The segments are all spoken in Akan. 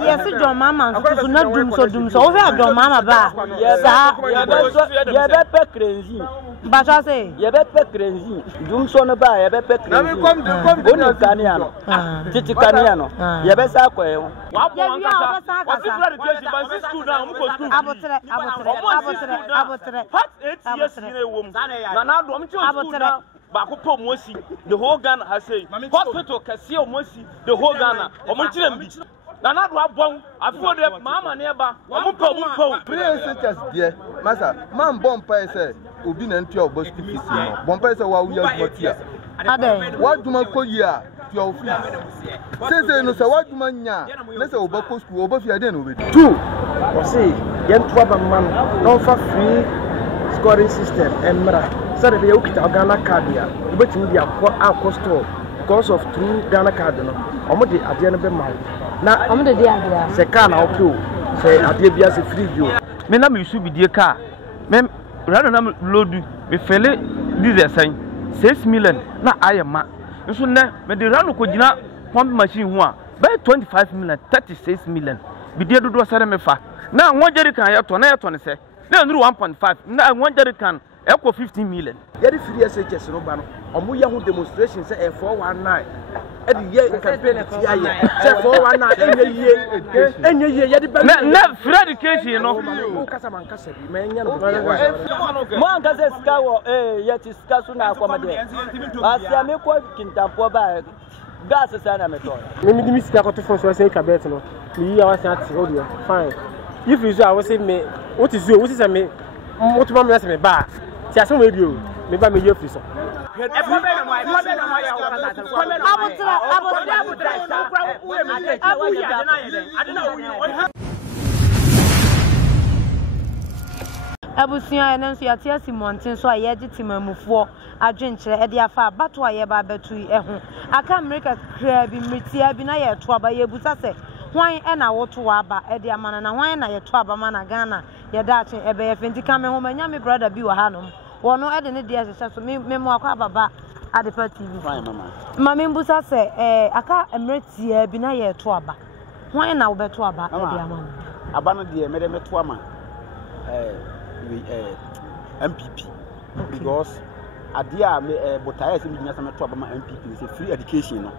Yes, John Mama, not doom so over John Mama Bar. Yes, crazy. But I say, you better crazy. Doom so no buy, you better crazy. Come, Caniano, Titi Caniano, you better quail. What Bakupo Mosi, the whole Ghana has said, hospital Casio Mosi, the whole Ghana, or Mountain Beach. Nana Rabon, I thought that Mamma never, Wamupo, Princess, dear, Master, Mam Bompire said, Ubin and Tio Bosky, Bompire said, while we are not here. What do man call ya? Your feet. Says, no, so what do man ya? Let's go back to school, but you didn't with 2. Or say, young Twabba man, no for free scoring system, and Mara. So they look at Ghana card here, but in the aqua store because of true Ghana card. I'm the Adiana Bemal. Now, I'm the idea. Say, can I do? Say, Adiabias a free you. Menam, you should be dear car. Mem, rather than load me, fell this sign 6 million. Now I am mad. You should know, but the Rano could not pump machine one by 25 million, 36 million. Be dear to do a Saramefa. Now, 1 jerry can have 20 say. Now, 1.5. Now, 1 jerry can. Equal 15 million. Yet if you say just no banner, or we have demonstrations say 419. At the year campaign, say 419 year, and your year, not Freddy Casey, you know. Casamanca said, man, Monka says, Scow, yet is Casuna accommodate. I am quite Kintampo by Gas is an amateur. Maybe the Miss Cacoto for say Cabetano. We are fine. If you say, I was saying, me, what is you? What is a me? What mama has me back? She has some radio. Maybe I'm a year officer. Abusia and Nancy at Mountain, so I had it in my move for a ginger at the affair, but why ever between I can't make a crab in Mitia Binaya Twaba Yabutase. Why and I want to Waba at the Amana, and why I Twaba Managana, your Dutch, a bear, and coming home and yummy brother be a hanum. Or no, I didn't dare to me, memoir Baba at the TV. Mammy Busa say, I can't emerge Binaya Twaba. Why now bet Twaba at the Amana? Abana dear, Madame Twama, MPP, because a dear but I think MPP is a free education.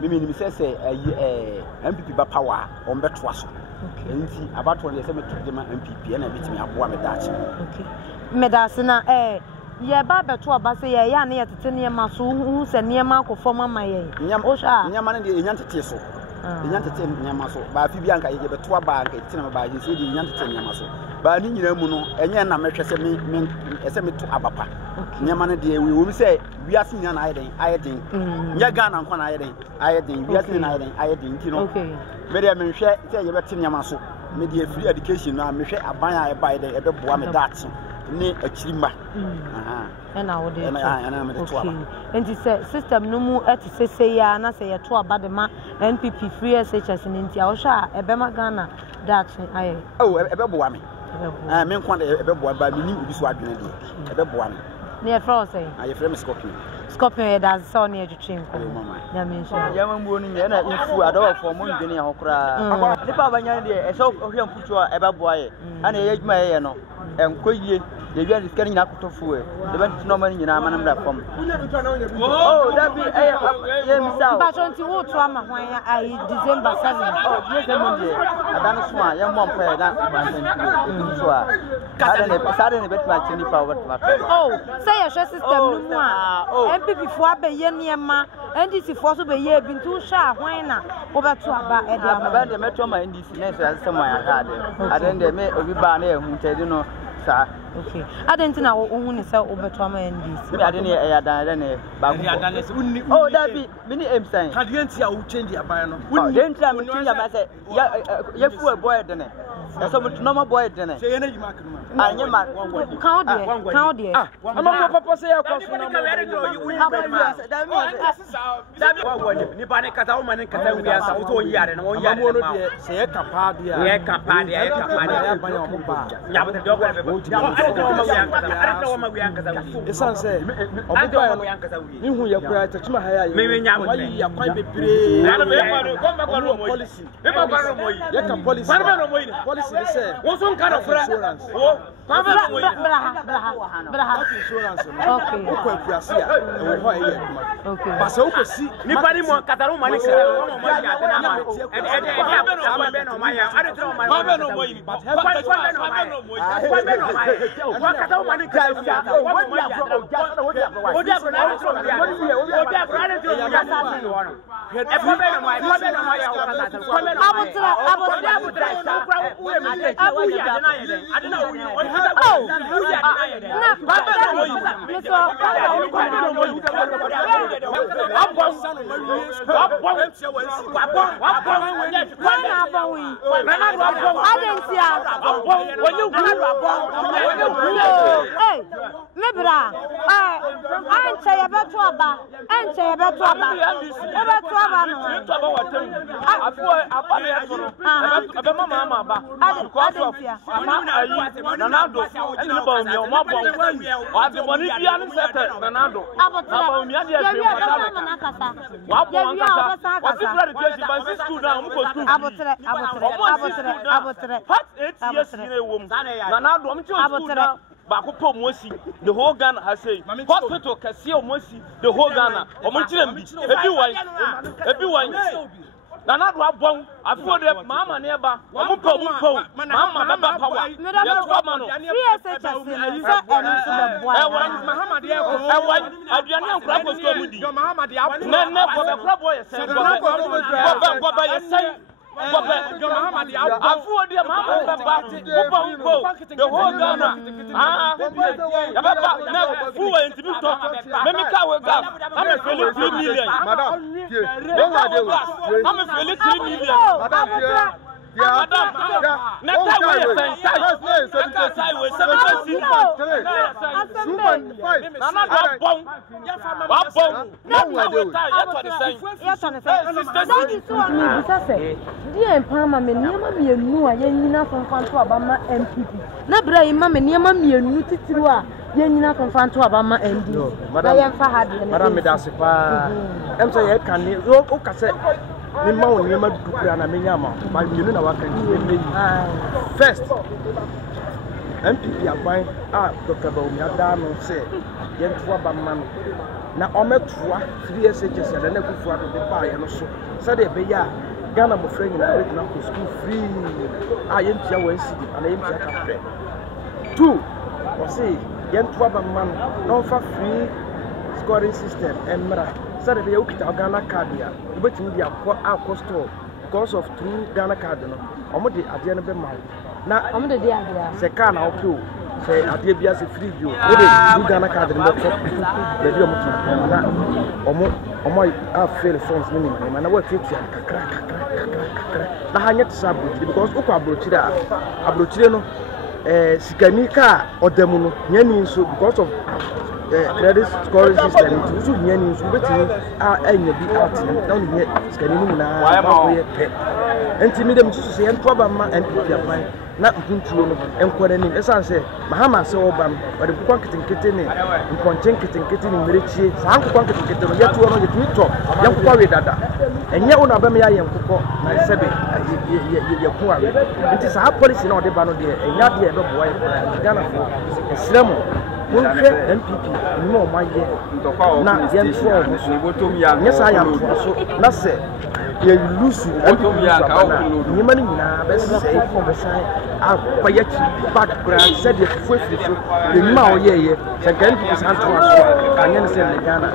Mimi says MPP by power on Betwaso. Okay. About 20 years MPP and I beat me up one Dutch. Okay. Medasina, Baba to a bassy, ya near to 10 years, who's a near Marco for my Yamosha, Yaman and the Yanteso. The Yantetin Yamaso, by Fibianca, you get to a bag, it's by his city Yantetin Yamaso. But I need Muno, and Yana makes a semi to Abapa. Yaman, dear, we will say, we are seeing an iron, Yagan and one iron, we are seeing an iron, you know. Okay. Very I may share, say, you're Tin Yamaso, maybe a free education, I may share a buy the other Boame Dats, near a chimba. And I would okay. And he said, System no more at say, and I say a tour about the NPP free SHS in India, a Bema Ghana, that I. Oh, a Beboami. I mean, a Beboa by me, this one, a Beboami. Near Frosty, I have a scorpion. Scorpion, that's so near to Chim. Young woman, and if you are all for Monday or cry. The Pavania, a so him put you a boy, and a my no, and Quay. The girl is getting up to fool. The man is no money in our man from. Oh, that be a but on to what trauma when I December 7. Oh, yes, I don't smile. Young one pair that suddenly bet my 20 power. Oh, say a system. Oh, MPP for a year ma, and this is for a year been too sharp. Why not? Over to about the metro my indigenous as somewhere I had. I then they may be barney who tell you know. Okay. I didn't know only sell over Toma and this. I didn't hear that. Oh, that be many M saying. I didn't see how change your banner. Then tell me, I said, yeah, for a boy, then esa mo tuna boy dene say na yima kan ma count there ama papa say akoso na ni ba ne kata o ma ne kata wi asa o to yi are na o yi are na say e kapa dia e kapa dia ya ba ya mo ba ya ba de do ko be bo o ma wi an kata wi esan say obo ba ni hu ya kura ta tuma ha ya me nya mo wali ya kwan bebre na me ko ma ko no mo policy me ma ko no mo yi ya ka policy ba no mo yi policy ni say wo so nka no fra wo kwa ba no mo yi braha insurance okay ko afiase a wo ho aye okay pasa wo ko si ni pa ni mo kataru ma ni kara mo mo ya de na ma e be no ma ya ade tro ma ba be no mo yi but kwa be no mo yi kwa kataru ma ni kara wo mo ya o dia bro na tro ya o dia bro na tro ya sa ti wo no e kwa be no ma ya o kataru kwa be no abutra no kwa wo e mi abu ya de na ye de ade na wo yi o ya de na ye de kwa be no mo yi kwa be no mo yi ba ko po mosi the whole Ghana has say hospital kase o mosi the whole Ghana o mo nkyerem bi ebi wan na do abon afo de mama ne ba o mo po mama ba power ya to ma no Muhammad ya ko aduane ankura ko so mu di Muhammad ya na ko be kura boy say go ba ya say Muhammad ya afo de mama ba the whole Ghana ya ba na fuwa ntimi to me me ka we ga am feel 3 million madam don't worry am feel 3 million madam madam next time we say ni ma won ni ma dukura na menya ma ba yenu na waka ni first MPP agban Dr. Bawumia da no se yentoa ba ma no na ometoa 3 SHS da na kufuwa do ba ye no so se de be ya Ghana mo friend na re na ko school free yentia 1 cedi ana yentia ka pre 2 o se yentoa ba ma no fa free scoring system emra said they ukita Ghana card ya ubetimi dia akọ store because of through Ghana card no omo de ade no be ma na omo de ade se ka na okay se ade bia se free bio we de through Ghana card no be de bi omo na omo a fail phones ni ni na what fit kakra na hanya tsabu because ukọ abrochire no sikani ka odamu no nyani so because of credit scoring system to so nyani so betini anya bi out na onye sikani ni na ba ye pe enti mi dem so se ento ba ma MPP apan na mpuntuo no enkwara ni esanse mahama se oba no ode kokon kitinkete ni mponchen kitinkete ni mmerechie san kokon kitinkete no yetuo no yetumi to yenkokwa we dada enye una ba me ya yenkokọ na sebe yeku awe enti sa policy na ode ba no de enya de ebe boy Ghana fo eslemo monhwe MPP ni o maye na yentuo no botom ya nyesa ya so na se ye lusu botom ya ka okuno ni mani nyina be se ko be sai akwaya chi back brand said ye fufu so the ma o ye se gan people san to so anya ne se le Ghana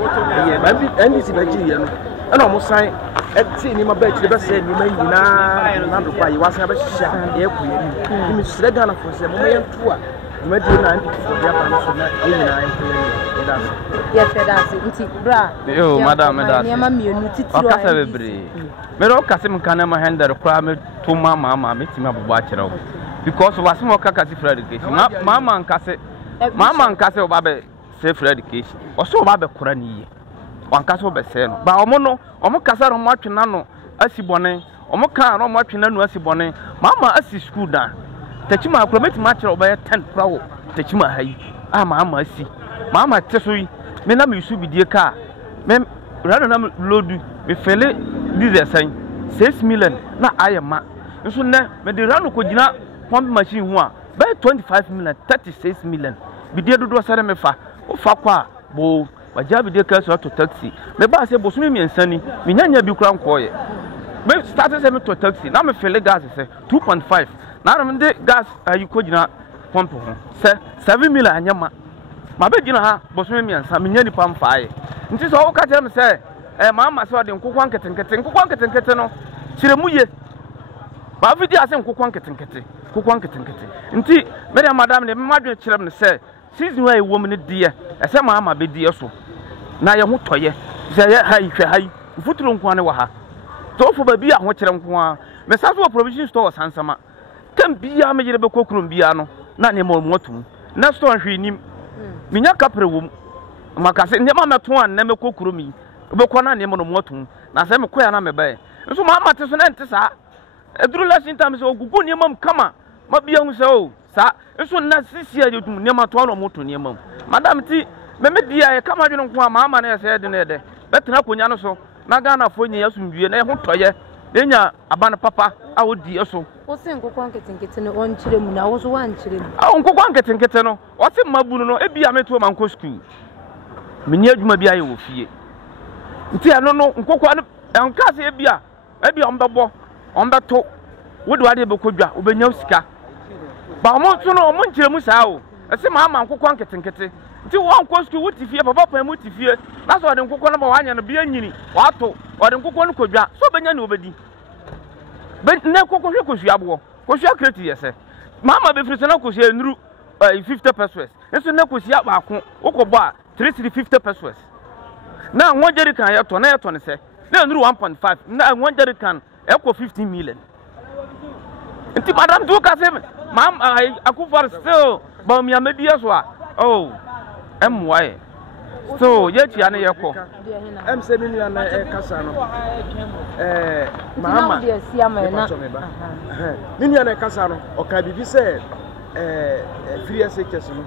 ye ba bi NDC ba ji ye no ana mo san eti ni ma ba chi be se ni ma nyina na do kwa ye wasan ba hia ye ku ye ni mi sire Ghana for se mo me yentu a Imagine and yes, that's it. Bra. Yo, madam, Okasa bebre. Me ro kase mkana ma hender kwa me to mama me tima bo ba kire wo. because was more kakasi for education mama nkase obabe say for education oso obabe korani wankase obese no ba omo no omo kasa no mo atwena no asibone omo kan no mo atwena no asibone mama asi school dan tachima akrometi ma kire obaye 10 prawo tachima hayi mama asi mama teso yi me na me su bidie ka me rado na lodu me fele diesel san 6 million na ayema nso ne me de rano ko gina pump machine ho a by 25 million 36 million bidie dodo sare me fa o fa kwa bo waja bidie ka so to taxi me ba se bo so me miensani me nyanya bi kura nkoye me start se me to taxi na me fele gas se 2.5 na me de gas ayi ko gina pump ho se 7 million anyama ma be gina ha bo so me miensa me nyani pam faaye nti so o ka tell me se mama se ode nkokwa nketenkete no chire muye ba vidi ase nkokwa nketenkete nti me de madam ne madwe chire me se season wa ewo me ne de ese mama be die so na ye ho toye se ye hai hwe hai mfuturo nko ne wa ha to fo ba bi a ho chire nko a me sa so provision store sansama tem bia me yire be kokurum bia no na ne mo motum na store hwe nim minya kapre wom makase ne mama to an na me kokurum yi be kona ne mo no motum na se me koya na me bae nso mama te so na ente sa eduru last time se ogugu ne mam kama ma bia hu se o sa nso na sisi a jotum ne ma to no moto ne mam madam ti me dia e kama dwene nko a mama na se de ne de betena konya no so na Ghana fo nya yasumwie na ho toye enya abana papa a wodi eso wo se nkokwa nketenkete no on kire mu na wo so wan kire mu nkokwa nketenkete no o se mabunu no ebia meto manko school menya adwuma bia ye wo fie nti ano no nkokwa no enkase ebia ombebo ombeto wodi wade be kodwa obenya sika ba omo so no omo nkire mu saa o ese mama nkokwa nketenkete nti won ko school wuti fie papa pa mu ti fie na so ode nkokwa no ba wanya no bia nyini wato ode nkokwa no kodwa so benya ne obedi ne kokko hwe kohua bo kohua kreti yese mama be frisa na kohua nuru 50 pesos nso na kohua ba ko okobo a 350 pesos na nwojeri kan ya to ne se na nuru 1.5 na nwojeri kan eko 15 million nti madam do ka se mam akufar still ba mi amedia so a oh emwae so ye tia ne yeko se mi nua na kasa no mama de sia ma na mi nua na kasa no o ka bibi se free SHS no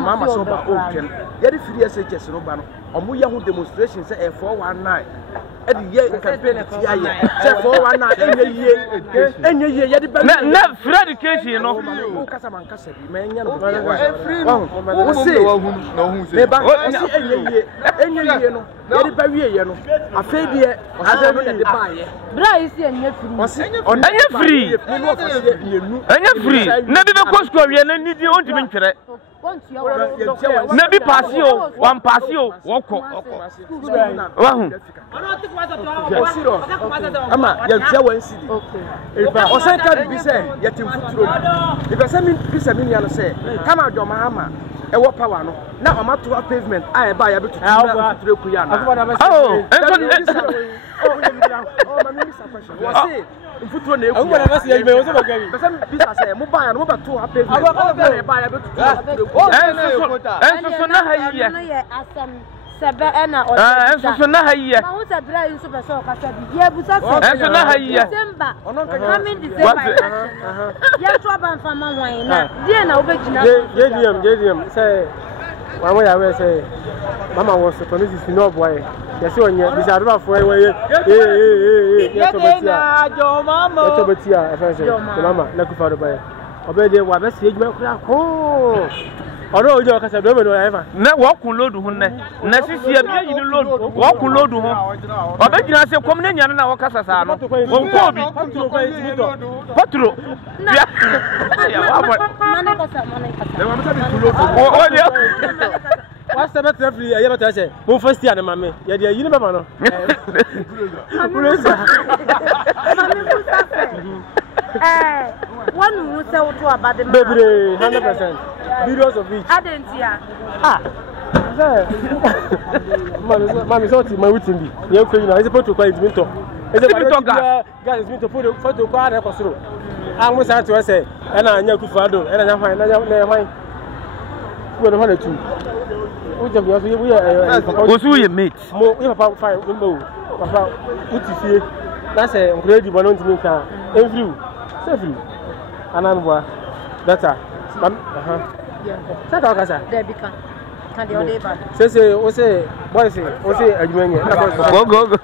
mama so ba open ye de free SHS no ba no omo ye ho demonstration se 419 edi ye campaign ti aye se 419 enye ye ye de ba na free education no o kasa man kasa bi me nya no o se na hu se ba enye ye no ye de ba wie ye no afa bi e asa no de ba ye bra isi enye free enye free na bi be ko school wie na nidi on ti bi ntwere na bi pasio wan pasio woko wahu ama ya tia wan city o se ka bi se ya tim futuro e se mi bi se mi nia no se kama do mahama e wo power no na o mato pavement a e ba ya betutu na futuro ku ya na mami sa question wo se futuro na eku na ba se ya be wo se ba gari se bi sa se mo ba ya no mo ba to pavement na e ba ya betutu enso na hayiye no ye asam sebe na o enso na hayiye ma hu se bra yu so be so ka se bi ye bu sa enso na hayiye December coming December ye to ban fama wan na die na obegina JDM say mama ya we say mama was to this no boy yes onye this adva for we ye to betia jo mama ye to betia e say mama na ku fa do boy obede wa be se ejuma kura ko oro ojo ka se do me do ya fa na wo kun load hu ne na sisi e bia yini load wo kun load hu obegina se kom na nyane na wo kasa sa no wo ko bi patro ya wa mane kasa e wa meta bi load o dia wa se be traffic e ye beta se mo first year na mame ye de yini be ma no one who say what about the baby 100% videos of it adentia mami so ti my waiting bi ye ko ina is photo kwa is minto is a guys is minto photo kwa na ko soro I'm going to say, and I know Kufado, and I'm fine. We're the two. We are mate. More about 5 window. About what you see. That's a great one to make every. And I'm better. Set out as a Debbie can the other. Say, boys, go.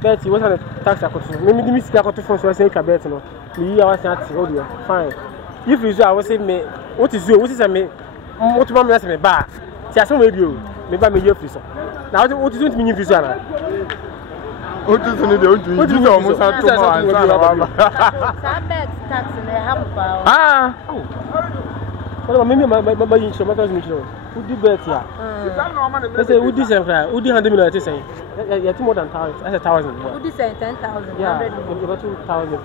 Betty was on a tax. Maybe the Miss Cacoto for say Cabetano. Me, I was not fine. If you say, I was saying, me, what is you? What is a me? What one has me back? Just some radio, maybe I'm a year officer. Now, what is it mean if you say? What is it almost had to tax in the hamper? Ah, well, maybe my insurance. Who did better? They say, would this and who did 100 million? Say, you have more than 1,000. That's 1,000. Would you say 10,000? Yeah, about 2,000.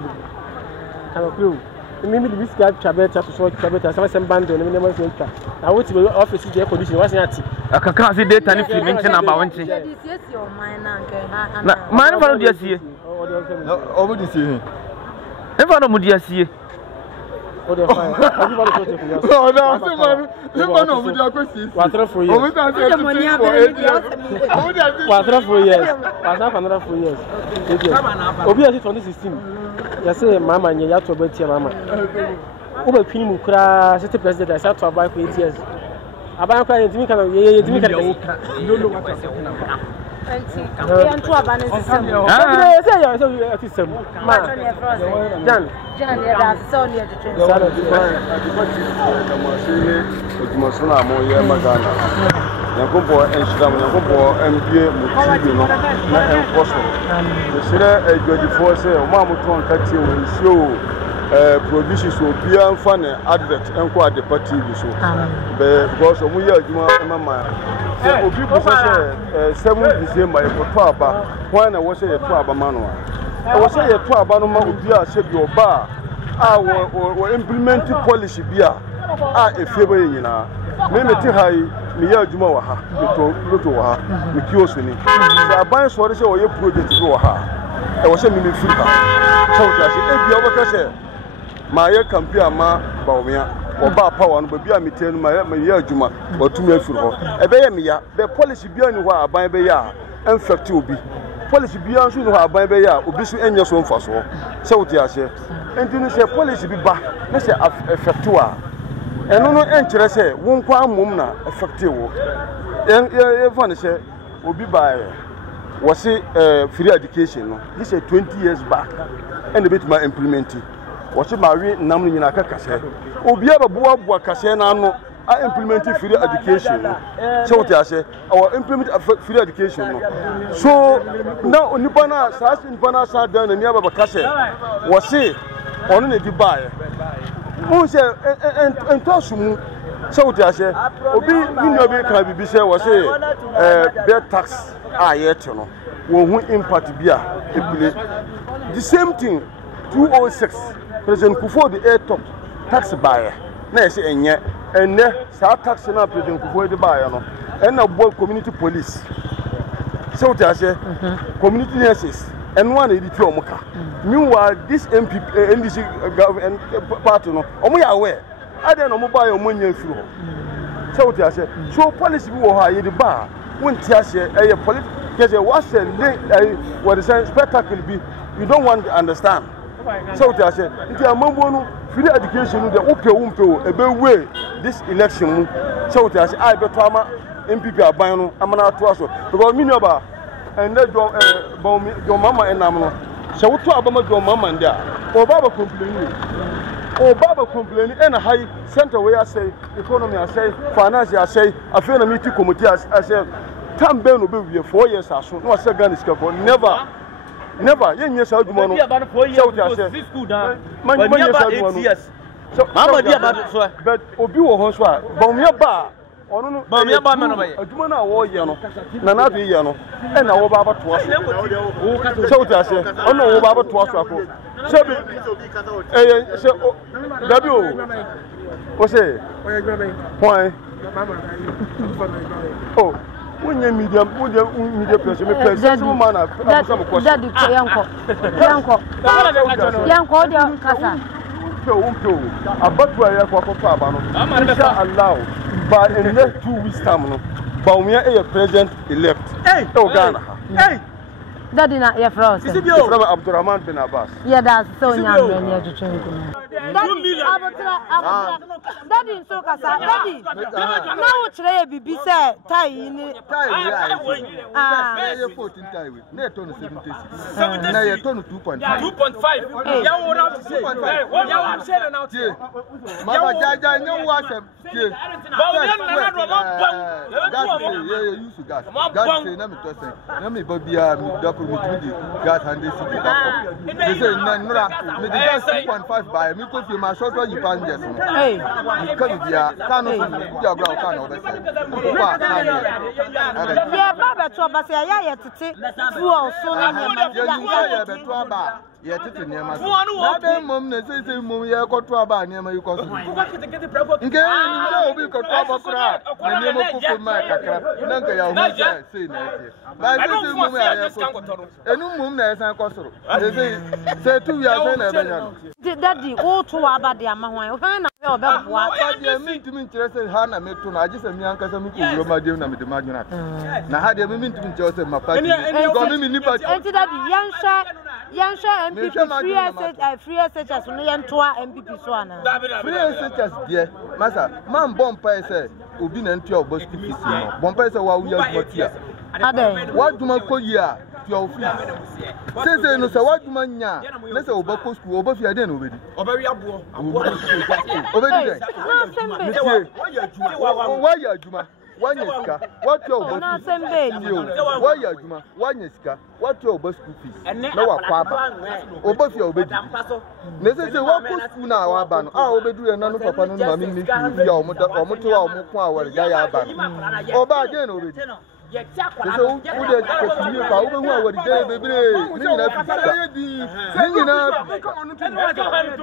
I'm a clue. Maybe this guy Chabeta to show Chabeta, some band on the minimum center. I went to the office in the condition, wasn't it? I can't see data if you mention about one thing. Yes, your mind, mine for the year. Over this year. Never know what you see. Oh, no, I say, Mamma, and you have to bet your mamma. Over Pim Kra, City President, I sat to buy for 8 years. About crying to me, can you don't know what I say. Produces will be unfunny advert and quite the party so because we are people say 7 December when I was a 12 manual. I was a 12 manual said your bar or implementing policy beer a favor in Maybe high Mia Jumaha, Lutoha, Mikiosini. I buy so I say your project to go ha. I was a mini filter. So I said, my compare ma Baumia or Bar Power and Babia Mitan, my year Juma or 2 years ago. A Bayamia, the policy beyond what I buy Baya and fact to be. Policy beyond who I buy Baya, Ubisu and your son for so. So I say, and then say policy be back, let's say effectua. And no entry say, won't come mumna effective. And everyone say, will be by was it free education. He said 20 years back, and a bit my implementing. Was it Marie Naming in a Cacase? Obiaba Boa Casena, I implemented free education. So I say, our implement free education. So now Nipana, Sas in Panasa done and Yaba Case was it on the Dubai. Who said, and Tosumu? So I say, Obi, can be said, was a bad tax. Ah, yet, you know, who impact beer. The same thing, 206. President Kufo the air top tax buyer. Next, and yet, and there, tax and President Kufo the buyer, and a board community police. So I say, community nurses, and one editor Moka. Meanwhile, this MP, NDC government party, we are aware. I don't know mobile money through. So I say, so policy will hire the bar. When Tiasia, a political, because what's what the spectacle be, you don't want to understand. So I say, if you are Mambono, free education, the Upe, a big way this election. So I say, I bet Tama, MPP are buying, I'm not to us. Because Minaba and then your mamma and Namno. So what about your mamma and there? Or Baba complaining, and a high center where I say, economy, I say, finance, I say, I feel a meeting committee, I say, Tam Ben will be 4 years or so. No, second is careful. Never. Yes, I'll do money about 4 years. This school down. My 8 years. So, Mamma, dear, but Obi or Hoswa, Bomia Bar, or no, Bomia Barman, a Jumana war Yano, Nanabi Yano, and our Baba to us. So I say, oh no, Baba to us. So, W. What's it? Why? Oh. When you media person, some man, Daddy, Yanko, umpe abatu aye kwa kofa aba no insha Allah by in the next 2 weeks time no Bawumia is president elect Ghana Daddy na your frost. From Abdurrahman bin Abbas. Yeah, that's so young when you're doing. Daddy, so kasa. Daddy. Now today bibi say tie in. You 14 tie with. Na ton 76. Na you ton 2.5. 2.5. Ya wo na say. Ya wo say na tie. Mama jaja nyo wa say. Bawumia na do mo bang. Yeah, use gas. Gas say na me to say. Na me babia me gas and this they say nura me the gas 2.5 by me ko fi ma short you pan just hey kan dia kan no dia bra kan no be say yeah baba to ba say ya tete fuel so na ya be to ba ye tete niam na be mom na say mom ye ko to ba niam you ko so nke ni obi ko to ba kra na niam ko ko ma kakra na nka ya hu say na ba say mom ya ko enu mum na esan kosoro say 2 years na ebenya Daddy o to aba de ama hwan o hwan na be obeboa de mintimi nkyere say ha na meto na age say mi ankasa mi ko wuro ma dem na me de ma dwuna na ha de mintimi nkyere say ma party go me ni party enti Daddy yansha MPP free SHS no yentoa MPP so ana free SHS de masa man bompa say obi na ntua oboski fisi no bompa say wa wuya dwumatia ade wa dwuma ko yi a your fees. Say no say what man nya. Let's say obako school obo fi ade na obedi. Obewi abo. Obedi dey. Why ya adwuma? Why sika? What your obo? Na sembe. Why ya adwuma? Why sika? What your obo school fees? Na wa kwaba. Obo fi obedi. Na say what school na wa ba no. Ah obedu e na no papa no ma mi ni fi ya omo to wa omo ko awore ga ya ba no. Oba ade na obedi. So who dey continue ka who who are dey bebre ni na fi ni na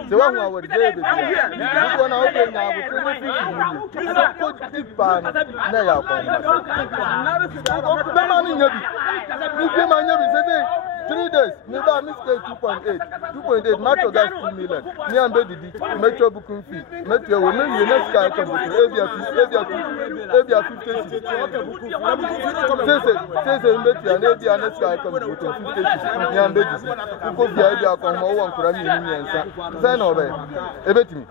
so who are dey bebre ni ko na o dey na bu ko ni fi ko tipa na ya ko be ma ni nyabi ni be ma nyabi say 3 days me ba mi stay 2.8 matter gas 2 million ni am be didi metro booking fee metro we me na sky ko ebia 50 Say mbeti anabi anaska aka mbuto 50 nyambe disi uko bia bia ko mo won kura ni ni ensa say no be ebetimi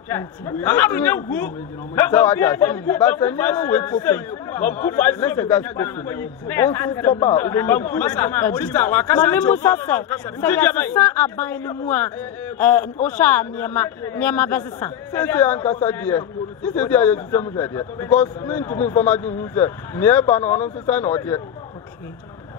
so I got but then you wait for let's gas coffee on so ba mami musa say yasa aban ni mu a o sha niema besesa say ankasa de this is dia yesu sem hwe de because me ntumi information hu say nieba no no say na ode okay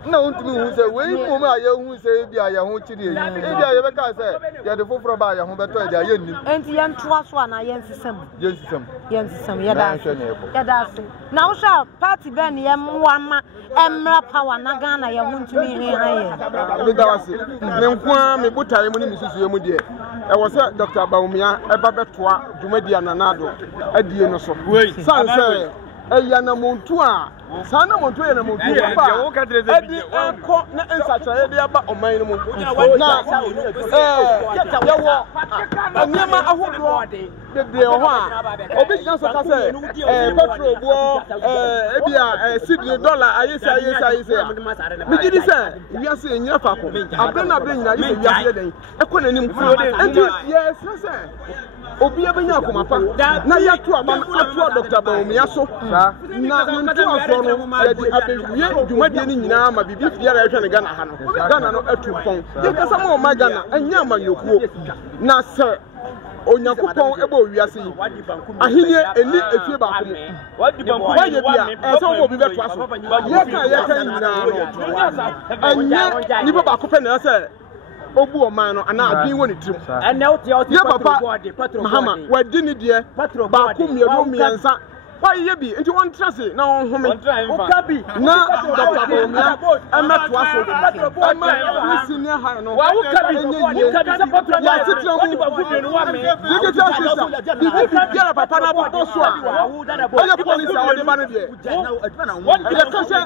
na untumi hu say we mum aye hu say bia ye ho chiri eyi e bia ye be ka say ye de foforo ba ye ho beto e dia ye nnim enti ye ntoa so na ye nsesam ye da se na wo sha party ben ye mwama emra power na Ghana ye ho ntumi he haye me da wase me nko me botaye mu ni misusu mu de e wo say Dr. Bawumia e ba betoa dwumadi ananado adie no so san say eya na montu a sana montu ya na montu ba edi anko na ensacha ya dia ba oman no mu na yawo anyama ahodo de ho a obi gyan so ka say petrol bo ebia $6 ayesa mi gidi say wiase enyira fa ko abena nyina yi wiase den ekọ nanim enti yes say obi abenya akomapa na yato aba ato Dr. Bawumia so na ntu afọ no ya di abewie dwumadie ni nyina ma bibi biara ehwe ne Ghana ha no Ghana no atu pon de kasa ma o ma Ghana anya amanyokuo na se Onyankopon ebe owiase yi ahenie eni efie ba ko mu waye bia ese wo bi beto aso ye ka nyina no anya ni ba ko pe na se obu oman no ana adwin woni tirim ene o te papa Mahama wadi ni de ba ko mienu miensa why ye be into one trust na on home okabi na Dr. Bomia emeto aso ama senior high no wa ukabi support ya titira mu digital system the get papa na bobo so oye police a ode ba no de ya kase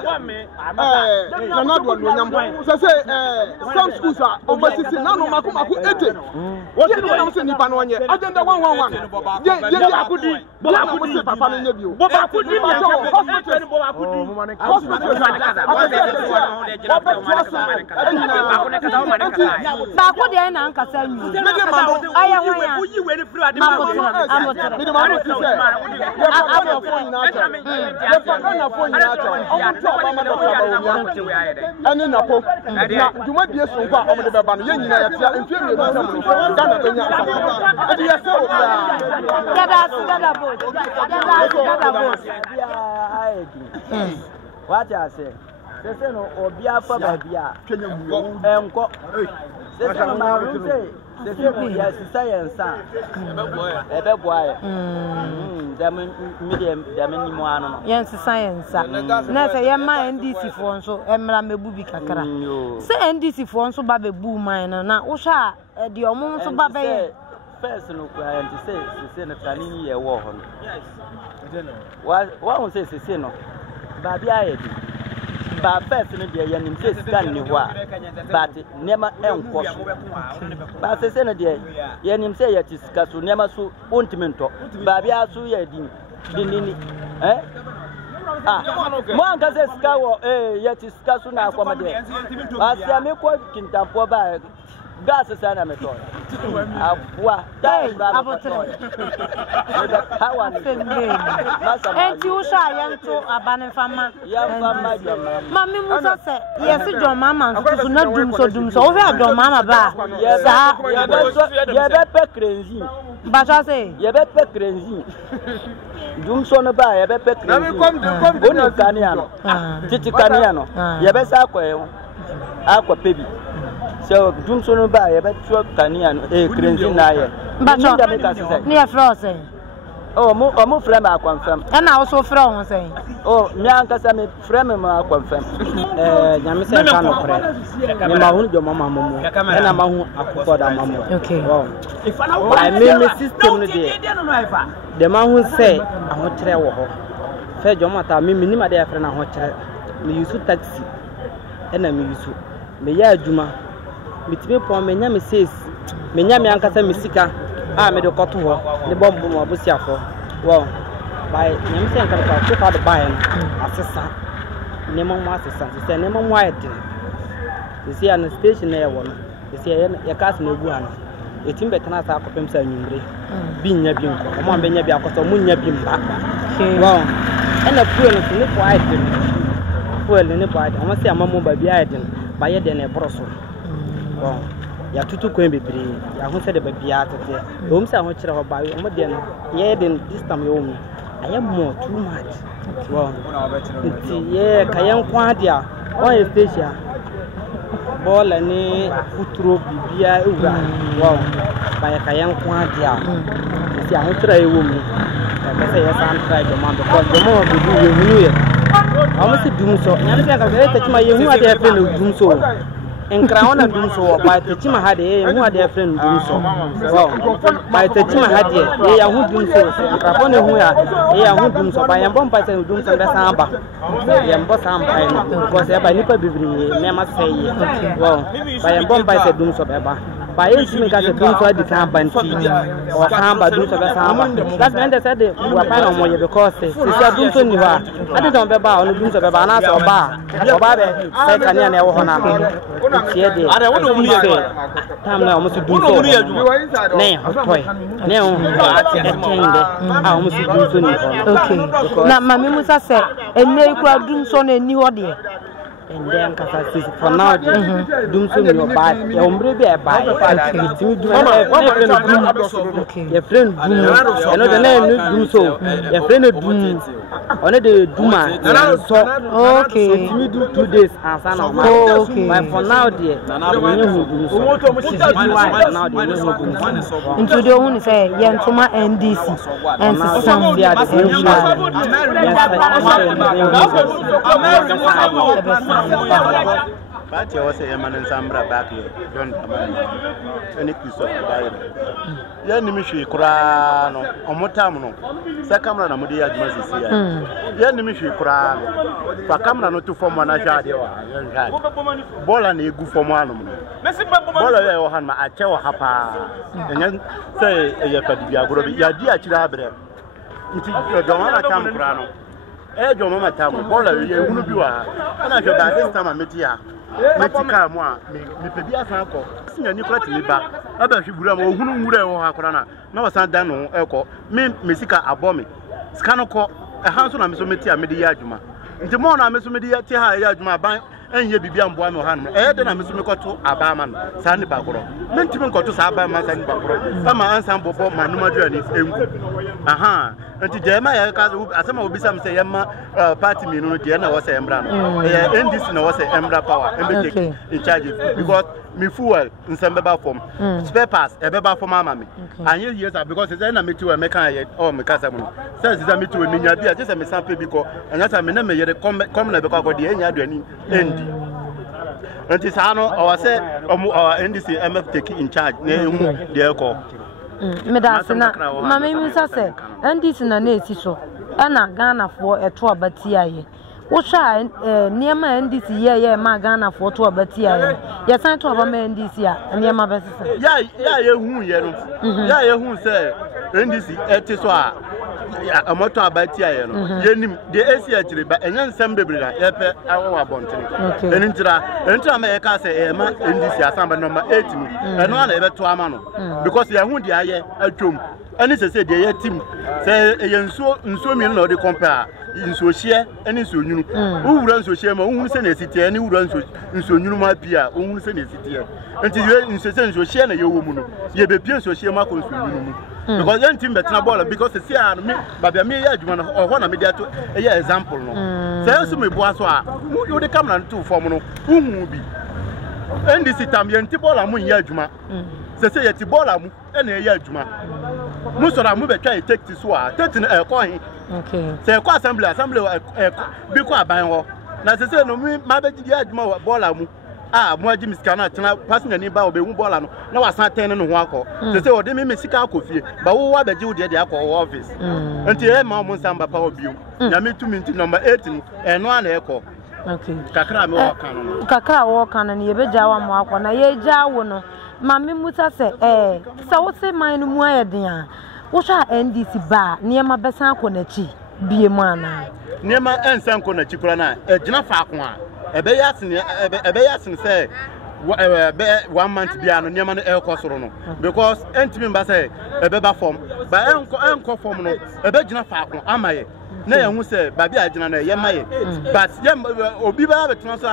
na na do no nyam say some schools are oversitting na no mako 80 what do you say nipa no onye agenda 111 ye akudi papa no nye bio akudi Bako de na nkasa nyu. Aya hoya. Uyi we ni free ade ma. Me de ma no ti se. Abo phone na acha. Le papa na phone na acha. Omo to aba ma do ba. Ani na po. Na duma bie so kwa omo de be ba no ye nyina ya tia enfie me do sam. Gana benya asa. Ade ya se o bia. Dada boss. What I say? Say no obia fa ba bia. Enko. Say no na say. Say no yes science. Ebe boy. Dem ni mo ano no. Yes science. Na say ye ma NDC fo nso emra mebu bi kakra. Say NDC fo nso ba bebu man na wo sha de omo nso ba be. First no client say na training ye wo ho no. Yes. Wa say no. Ba bia ye di. Ba first no de ye nim say scan ni ho a. But nema enko so. Ba say no de ye nim say ye ti sika so nema so ontimento. Ba bia so ye di. Dinini. Mo anka say sika wo ye ti sika so na akwa de. Asia me ko kintampo ba gas sana me to. Afwa dai ba me to. Hawa ni. Enti wo sha yento abane fama. Fama joma. Mami musa se yesi joma man so na dum so. Wo hwe joma ma ba. Sa ye be pe crazy. Ba cha se. Ye be pe crazy. Dum so no ba ye be pe crazy. Na me kom Oni kania no. Titi kania no. Ye be sa akwa pebi. So dum so no ba ye be tro kania no crazy na ye. Ba cho. Ni e fro se. Oh mo frame akwamfam. E na wo so fro ho se. Oh me ankasa me frame ma akwamfam. Nyame se ka no kre. Me ma hu jo mama momo. E na ma hu akoko da mamo. Okay. Wow. I mean me system no dey. The man who say ahokyere wo ho. Fe jo mata me ni ma dey afre na ahokyere. Me use taxi. E na me use. Me ya adwuma. Mitime pon me nya me says. Me nya me ankasa me sika. Me do koto ho. The bomb mo abusiafo. Wow. By nyame se nka ko fa do buy asesa. Nemo mo asesa. Se nemo mo ayedin. See an station na ye wo no. See ye cast na egu ano. Etim betena sa akopem sa nwumre. Bi nya bi nko. Mo ambenya bi akoto mo nya bi mba. Wow. Ena fuel no ni po ayedin. Fuel ni po ayedin. Mo se amamo ba bi ayedin. Ba ye de na ebroso. Wow. Ya tutu ko bebre. Ya ho se de ba bia tete. O se ho kire ho ba yo mo de no. Ye de this time yo mi. I am more too much. Wow. Ye kayen kwa dia. O ye station. Bola ni futuro bibia ewura. Wow. Ba ye kayen kwa dia. Si ahun tra ewo mu. Ba se ye san try do man because the more we do we hunu ye. Amo se dum so. Nyame se ka be tetima ye hu ade afi no dum so. Enkra ona dum so ba tetima ha de ye hu ade afi no dum so. Wow. Ba tetima ha de ye ya hu dum so. Enkra ne hu ya ye ya hu dum so ba ye mbom pa se dum so be san ba. Ye mbo san ba no because e ba nipa bibiri me ma se ye. Wow. Ba ye mbom pa se dum so be ba. By me got a drum to the camp and or Samba do to the Samba. That's when they said they were fine on more because they said, do to you. I didn't know about the Dunes of Banas or bar. Or Babe, second year, never on I don't want to say, Tam now almost do so. Nay, toy. Now, I almost do so. Okay. Now, Mammy Musa said, and make a doom son a new idea. and then for now doom so your bad your baby by your friend you know the name do so your friend do only the duma so okay so do 2 days and sana okay but for now there now into the one say yentoma NDC and some dia Party was a man and Sambra back here, don't come any piece of the Yanimishi Kurano, Omotamno, Sakamra Namudia Mazisia, Yanimishi Kurano, Pakamra not to form one Ajadia, Bola and Egu for one. Bola Ohana, I tell Hapa, and then say a Yadia Chilabre. It is Domana Tamprano. Your mama Tam, Bola, you will be and I go back this time I met here. Metika moi, me pedia sanko. Sinya ni kwati ni ba. Aba hwibura mo hunu nwura e ho akora na. Na wasan dan no eko. Me mesika abomi. Sika no ko e hanso na meso meti a mede ya adwuma. Nti mo na meso mede ya ti ha ya adwuma ban enye bibia mboa me ha no. E de na meso mekoto abama no. Sa ni bagoro. Me ntimi nkoto sa abama sa ni bagoro. Ama ansan bobo manuma duani engu. Aha. Nti jema ya ka asema obisa mse yema party me no de na wo se embra no. NDC na wo se embra power. Take in charge because me fuel nsembeba form spare parts ebeba form ama me anye years because say na me to we make an or me kasa mu say say me to we nya bia just me sample because anya say me na me yere come na be kwa de enya aduani endi nti sa no o say NDC MF take in charge na hu de ko me da na mama mi say NDC na esi so na Ghana for eto abati aye wo sha niema NDC ye ma Ghana for to abati aye ye san to aba ma NDC a niema be sesa ya ye hu ye no ya ye hu say NDC eti so a amoto abati aye no ye nim de esi akire ba enyan sam bebre na ye pe awo abontene enintira ma ye ka say ma NDC asamba number 8 mu eno na ye beto ama no because ye hu de aye atwom ani say de ye team say ye nso mi no de compare nso hie ani nso nyunu wura nso hie ma hu se na esitie ani wura nso nyunu ma bia hu se na esitie nti ye nso se nso hie na ye wo mu no ye be bia nso hie ma ko nso nyunu mu because yan team betina ball because see an me babia me ya adwuma no ho na me dia to ye example no say so me boa so a you de camera to form no hu bi NDC tam ye nti ball amu ya adwuma say ye ti ball amu e na ye adwuma mu so na mu be twa take ti so a take na e ko hin okay say ko assembly bi ko aban ho na say no me ma be gidi adwuma ball amu mo agi misika na tena passenger ni ba obehu ball no na wasan ten no ho akọ say o de me misika akofie ba wo wa beji wo de akọ office nti e ma mo nsamba pa obiu na me tu minti number 8 eno ana ekọ okay kakra me wo kan no kakra wo kan no ye beja wa mo akọ na ye ja wo no ma me muta se wo se man no mu ayeden a wo sha NDC ba niema besan akọ na chi bie mu ana niema ensan akọ na chi kura na ejina fa akọ a ebe ya sin say 1 month bia no niema no ekosoro no because entimi mba say ebe ba form ba enko form no ebe gina fa akon amaye na ye hu say ba bia gina no ye maye but ye obi ba betena so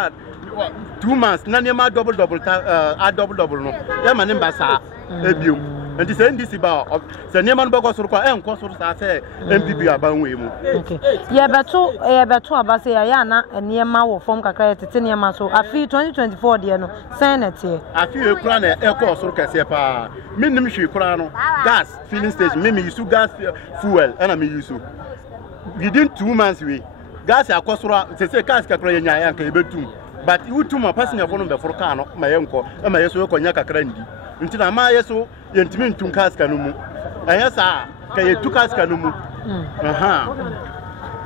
2 months na niema double double no ye ma ne mba sa ebiom nti say ndisi ba say niema no be kosoro kwa enko soro sa say MPP abanwe mu okay ye beto abase ya na niema wo form kakra tete niema so afi 2024 de no senate afi e kura na eko soro kase pa minnim hwe kura no gas filling station me use gas fuel and me use within 2 months we gas akosoro say gas kakra nya ya kan ebetum but you too ma passenger for no be for car no ma yenko e ma yeso ko nya kakra ndi nti na ma yeso yentimi ntun gas kanu mu ayesa ka yetu gas kanu mu aha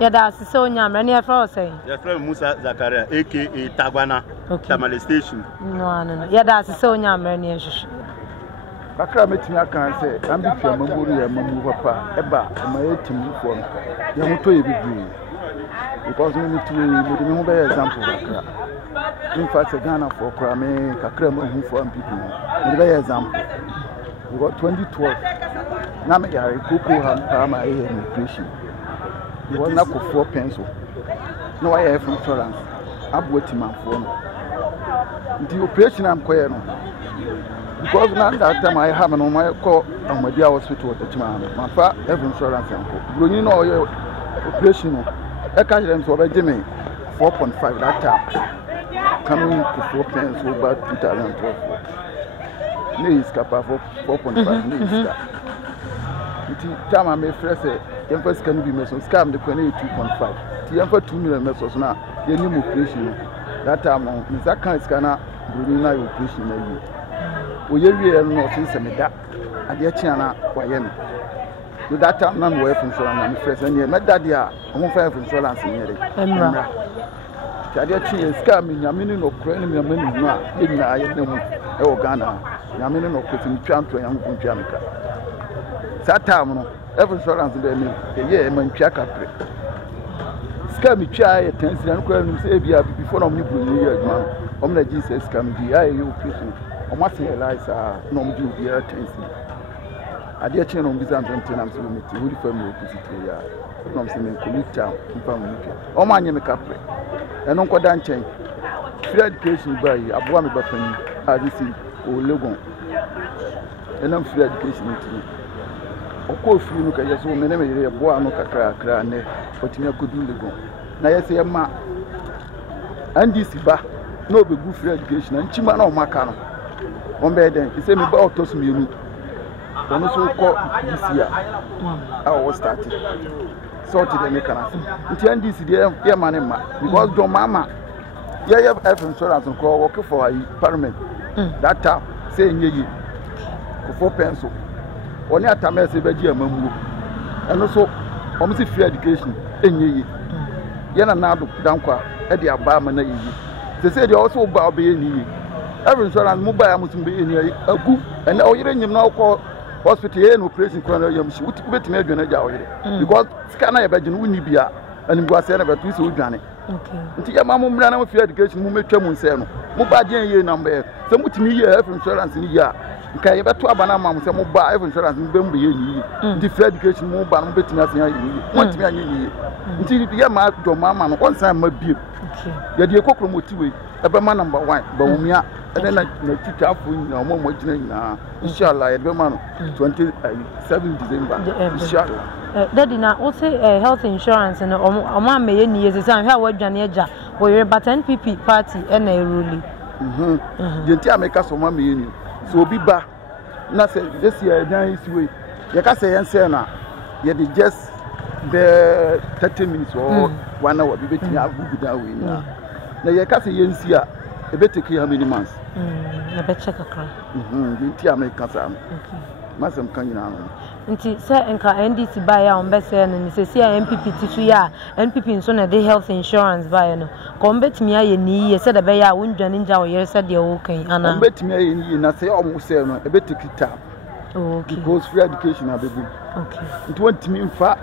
ya da sise onyamra ne efra say ya fra Musa Zakaria aka Tagwana Tamale station no ya da sise onyamra ne ehwehwe kakra metimi akan say ambitua mamuru ya mamu papa eba ma yetim fo ya moto ye bibi because me to me hu be example kakra in fact Ghana for kra me kakra ma hu for people me be example we got 2012 na me gari koko ha pa ma immigration you want na ko 4 pencil no why have insurance abotimanfo no nti operation am koye no because na that time I have no my call Ahmadia hospital at the time my fa health insurance anko broni no oye operation no e ka dem so be me 4.5 that time coming to 4 pence over 2012 ne is kapa 4.5 ne is ka nti time am fresh e first can be me so scam de kwane 2.5 ti em fa 2 million me so na ye ni operation that time no nza kan is kana broni na operation na yi oye wie no so se me da ade chia na waye me so that time na we for insurance na me fresh na me da dia omo fa for insurance nyere emra ade chia ska me nyame ni no kura ni me mani nu a ye nyina aye na mu e wo Ghana nyame ni no kweti mi twanto yan ko ntwa meka that time no for insurance be me ye man twa kapre ska mi twa ye tensi na kura ni se e bia before na mo ni buru ye aduma o na Jesus ska mi di aye yo operation o ma se Eliza no mo di obi atensi ade che no mbiza ntente na mse mi ti wuri family opposite ya no mse me komita mpa mu ke o ma anye me kapre eno nkoda nchen free education by aboa me bafani adisi o Legon enam free education ti o ko free no ka yeso me na me yere boa no kakra ne otimi akodu Legon na yese ye ma andisi ba no be good free education nchima na o maka no on be den ise me ba otos mienu ono so ko this year our starting sorted the mechanism nti ndc dey e mane ma because don mama yeah health insurance ko work for a parliament that time say nyeyi ko 4 pencil oni atama se beji amamuo eno so o msi free education enyeyi yana na do dankwa e dey aba ma na yiyi se dey also ba obe ni health insurance mobile amutum be ni agu and oyire nyim na ko hospital here no operation corner yamshi wuti betime adwana ja oyire because scanner ya beje no wuni bia anim gwa se na betu se odwane okay nti ya mamu mra na free education mu metwa mu nse no mu ba den ye number se mutimi ye health insurance ni ya nka ye beto abana mamu se mu ba health insurance mu bembe ye ni nti free education mu ba no betimi asen ya ni mutimi anye ni nti ya ma do mama no konsan ma bie okay ya de kokro motiwe ebe ma number 1 ba wumia and then na teacher for na mo gina na inshallah e be ma no 27 December inshallah daddy na o say health insurance na o ma me ye ni ye se an hwa wadwane agya wo yere but NPP party e na eruli yenti ameka so ma me ye ni so obi ba na say this year dan isi we ye ka say yense na ye dey just the 30 minutes or 1 hour bi betini agugu da we na ye ka say yensi a e be take how many months na be check akra yenti ameka sa okay masem kan nyina no nti se enka NDC ba ya on be se no ni se sia MPP tisu ya NPP nso na the health insurance ba ya no ko mbetimi aye ni ye se da be ya wondwane nja wo yere se de wo kan ana mbetimi aye ni na se o mo se no e be take time okay because free education abebu okay nti wantimi mfa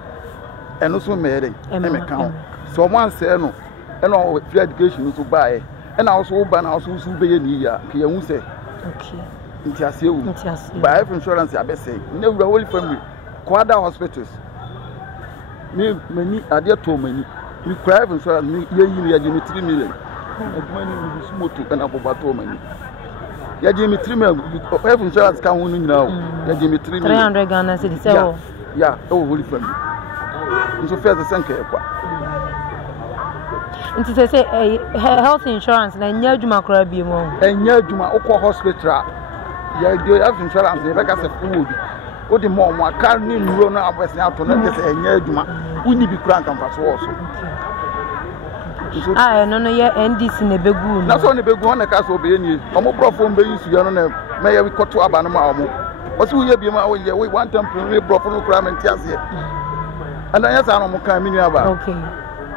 eno so mere e me kan so mo anse no eno free education so ba e na also ba na also so be ye ni ya ke ye hu se okay nti asewu by health insurance abese ne wura holy family kwada hospitals me mani ade to mani we health insurance me ye ya jimi 3 million aduma ni we sumoto kana boba to mani ya jimi 3 million health insurance kan hunu nyina o ya jimi 3 million 300 Ghana cedi sewo ya holy family nso first senke kwa nti say health insurance na nya aduma kora bi mo enya aduma ukọ hospital ya do health insurance e be ka se food o di mo mo aka ni nuro na abese ato na se enya aduma uni bi kura nkan faso wo so no ye NDC na begu na so ne begu on na ka so be ni o mo profo mbe yisu ya no na me ya koto aba no ma o mo o so ye bi ma o ye we one temporary profo no kura menti ase ana ya sa no mo kan mini aba okay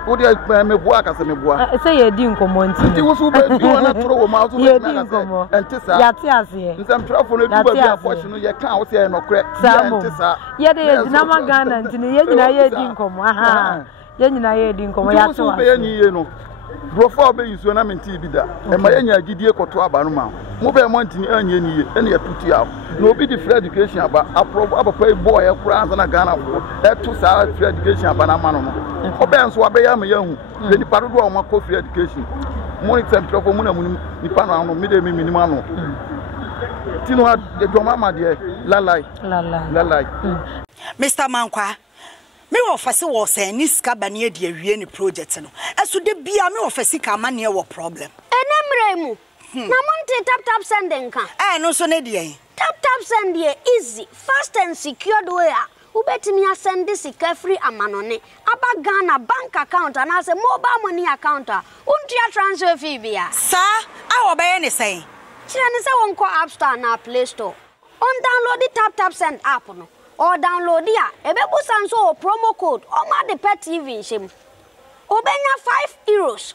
o de me bua ka se me bua say ye di nkomo nti ti wo so be di wona tro wo ma so ye di nkomo enti sa ya ti ase nsam trafo no du ba bi afọchi no ye kan wo se ye no kre enti sa ye de ye na ma Ghana nti ne ye nyina ye di nkomo aha ye nyina ye di nkomo ya to wo be ni ye no brofo be yisu na menti bi da e ma ye nya gidie koto aba no ma mo be mo ntini anye ni ye ene ya tutu ya no bi di free education aba approve aba pay boy e kura anza na Ghana ko e to sa free education aba na ma no obe nso abe ya ma ya hu ni parodo o ma ko free education Morning time for Muna Nipano, midday minimano. Tino had the Jomama dear, Lalai. Mr. Mankwa, me offer was saying this cabania dear any project. As to the be a me offer sick a man near problem. And I'm Namonte tap sending can. No so nedia. Tap send ye easy, fast and secured way. Who bet me a send this free amanone. Aba Ghana bank account and as a mobile money account. Untia transfer fee via. Sir, I will buy anything. Chinese won't call App Store na Play Store. On download the tap send app no. Or download ya. Ebebu sanso promo code. Or ma the pet TV shim. Obenya €5,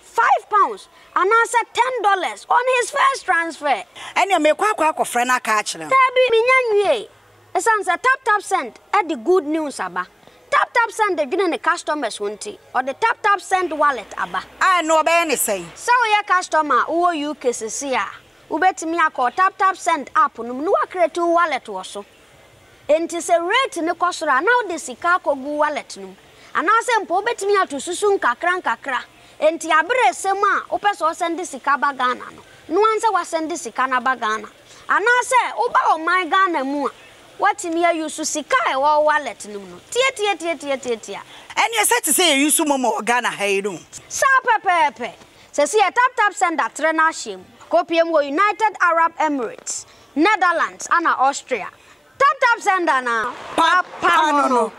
£5, and answer $10 on his first transfer. And you make quack friend a catch them. Tabi minyanwe. Esanse tap send at the good news aba. Tap send the giving the customers wanti or the tap send wallet aba. I know about anything. So your customer who you cases here. Ubeti mi ako tap send app no create wallet also. Enti se rate ne kosora now the sika ko gu wallet no. Anase mpo betimi atususu nkakra enti abere sema opeso send sika ba Ghana no anse wa send sika na ba Ghana anase oba o my Ghana mu watimi ayusu sika e wo wallet no tie and you said to say you use momo Ghana heiru sa pepepe se si tap send that trena shim kopiem wo United Arab Emirates, Netherlands and Austria. Tap send na papa no